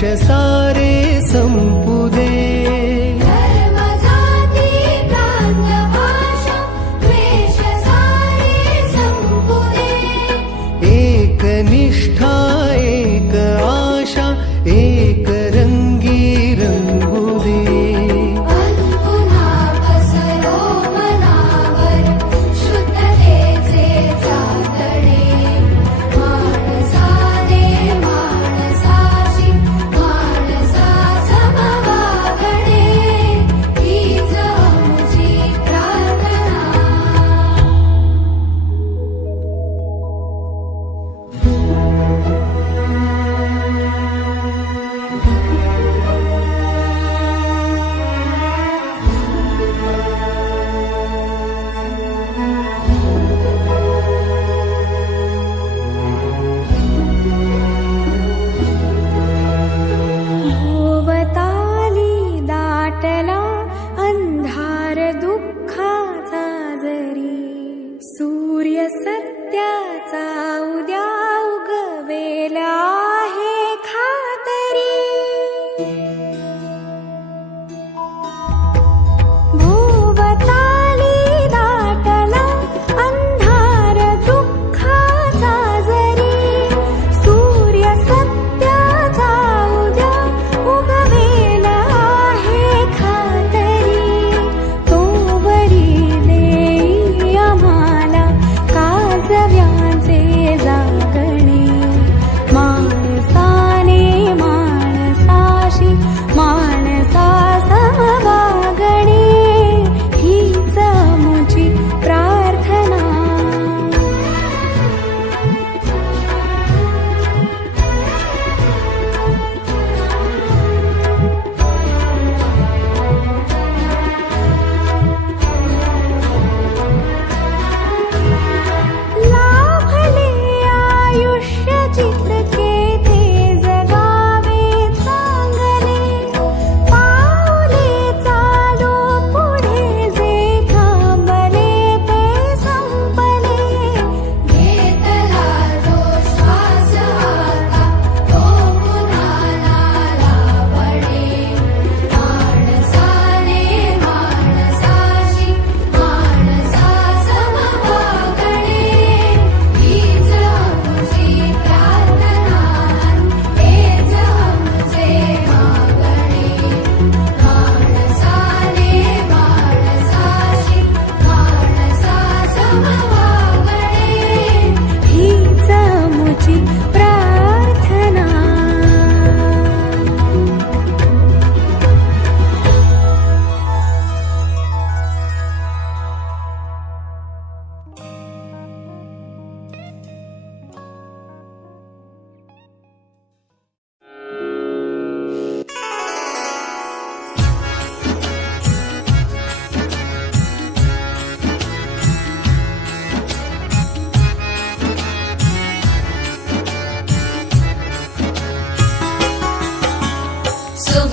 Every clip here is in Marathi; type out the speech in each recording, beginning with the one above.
这仨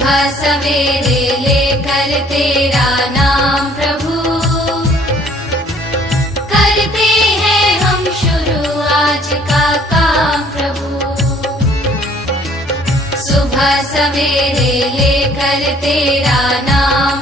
सवेरे लेकर तेरा नाम प्रभु। कल्ते है शुरु आज का का प्रभु। सुबह सेरे लेख तेरा नम